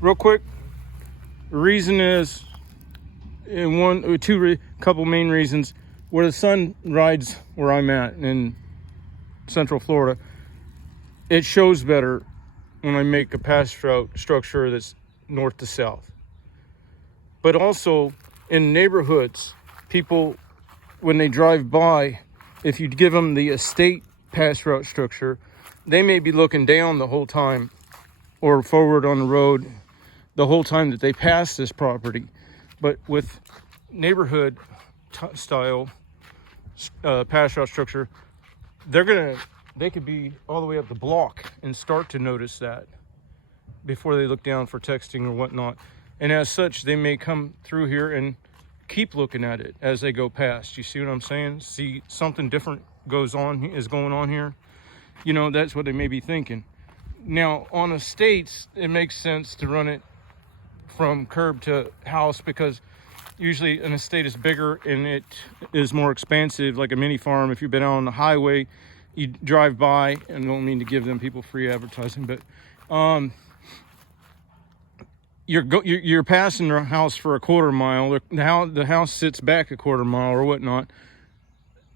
real quick, the reason is, in one or two, couple main reasons. Where the sun rides where I'm at in Central Florida, it shows better when I make a pass structure that's north to south. But also in neighborhoods, people, when they drive by, if you give them the estate pass route structure, they may be looking down the whole time or forward on the road the whole time that they pass this property. But with neighborhood style pass route structure, they could be all the way up the block and start to notice that before they look down for texting or whatnot. And as such, they may come through here and keep looking at it as they go past. You see what I'm saying? See, something different is going on here. You know, that's what they may be thinking. Now, on estates, it makes sense to run it from curb to house, because usually an estate is bigger and it is more expansive, like a mini farm. If you've been out on the highway, you drive by, and I don't mean to give them people free advertising, but you're passing their house for a quarter mile. The house sits back a quarter mile or whatnot,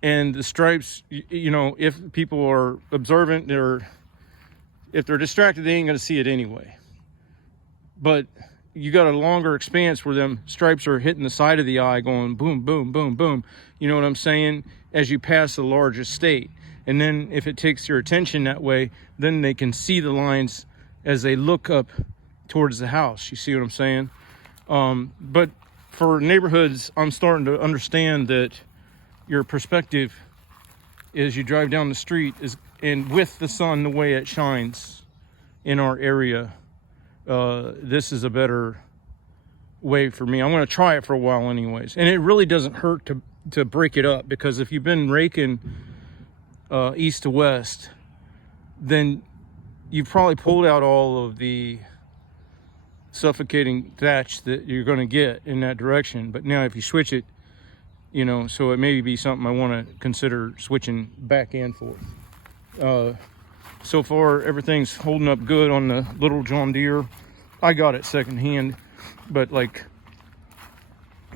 and the stripes, you know, if people are observant, or if they're distracted, they ain't going to see it anyway. But you got a longer expanse where them stripes are hitting the side of the eye, going boom, boom, boom, boom. You know what I'm saying? As you pass a large estate. And then if it takes your attention that way, then they can see the lines as they look up towards the house. You see what I'm saying? But for neighborhoods, I'm starting to understand that your perspective as you drive down the street is, and with the sun, the way it shines in our area, this is a better way for me. I'm going to try it for a while anyways. And it really doesn't hurt to break it up, because if you've been raking east to west, then you've probably pulled out all of the suffocating thatch that you're going to get in that direction. But now if you switch it, you know, so it may be something I want to consider switching back and forth. So far, everything's holding up good on the little John Deere. I got it secondhand, but like,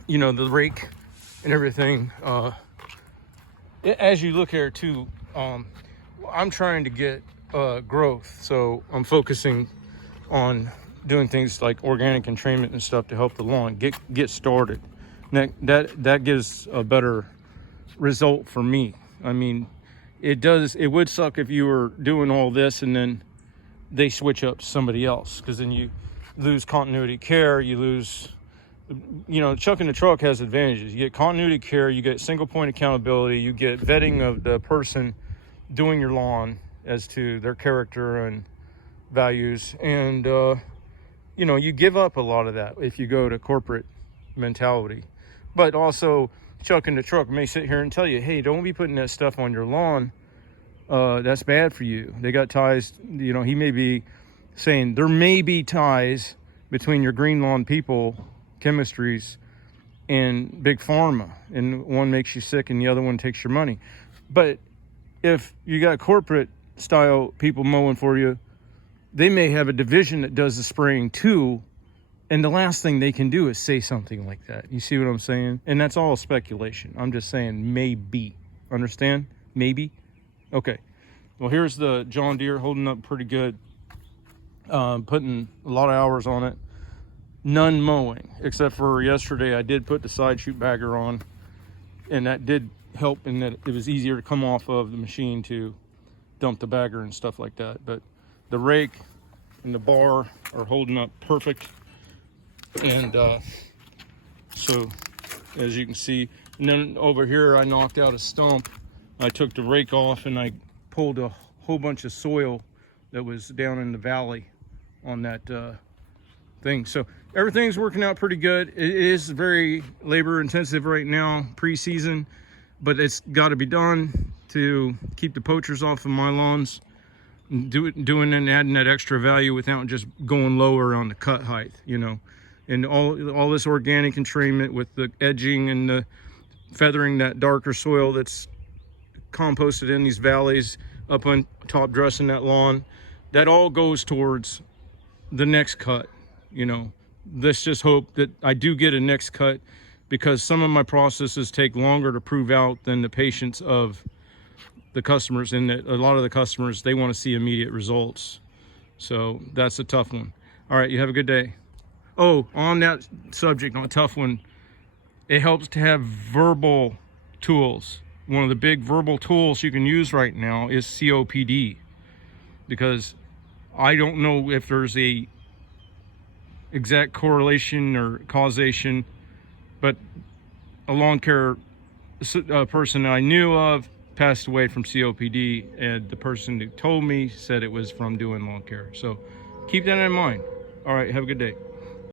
you know, the rake and everything, as you look here too, I'm trying to get growth, so I'm focusing on doing things like organic entrainment and stuff to help the lawn get started. That gives a better result for me. I mean, it would suck if you were doing all this and then they switch up to somebody else, because then you lose continuity of care. You lose, you know, chucking the truck has advantages. You get continuity of care, you get single point accountability, you get vetting of the person doing your lawn as to their character and values, and you know, you give up a lot of that if you go to corporate mentality. But also, Chuck in the truck may sit here and tell you, hey, don't be putting that stuff on your lawn. That's bad for you. They got ties, you know, he may be saying there may be ties between your green lawn people, chemistries, and big pharma. And one makes you sick and the other one takes your money. But if you got corporate style people mowing for you, they may have a division that does the spraying too. And the last thing they can do is say something like that. You see what I'm saying? And that's all speculation. I'm just saying maybe. Understand? Maybe? Okay. Well, here's the John Deere holding up pretty good. Putting a lot of hours on it. None mowing. Except for yesterday, I did put the side chute bagger on. And that did help in that it was easier to come off of the machine to dump the bagger and stuff like that. But the rake and the bar are holding up perfect. And so as you can see, and then over here I knocked out a stump. I took the rake off and I pulled a whole bunch of soil that was down in the valley on that thing. So everything's working out pretty good. It is very labor intensive right now, pre-season, but it's got to be done to keep the poachers off of my lawns. Doing and adding that extra value without just going lower on the cut height, you know. And all this organic entrainment with the edging and the feathering that darker soil that's composted in these valleys up on top dressing that lawn, that all goes towards the next cut. you know, let's just hope that I do get a next cut, because some of my processes take longer to prove out than the patience of the customers, and that a lot of the customers, they want to see immediate results. So that's a tough one. All right, you have a good day. Oh, on that subject, on a tough one, it helps to have verbal tools. One of the big verbal tools you can use right now is COPD, because I don't know if there's a exact correlation or causation, but a lawn care person that I knew of passed away from COPD, and the person who told me said it was from doing lawn care. So keep that in mind. All right, have a good day.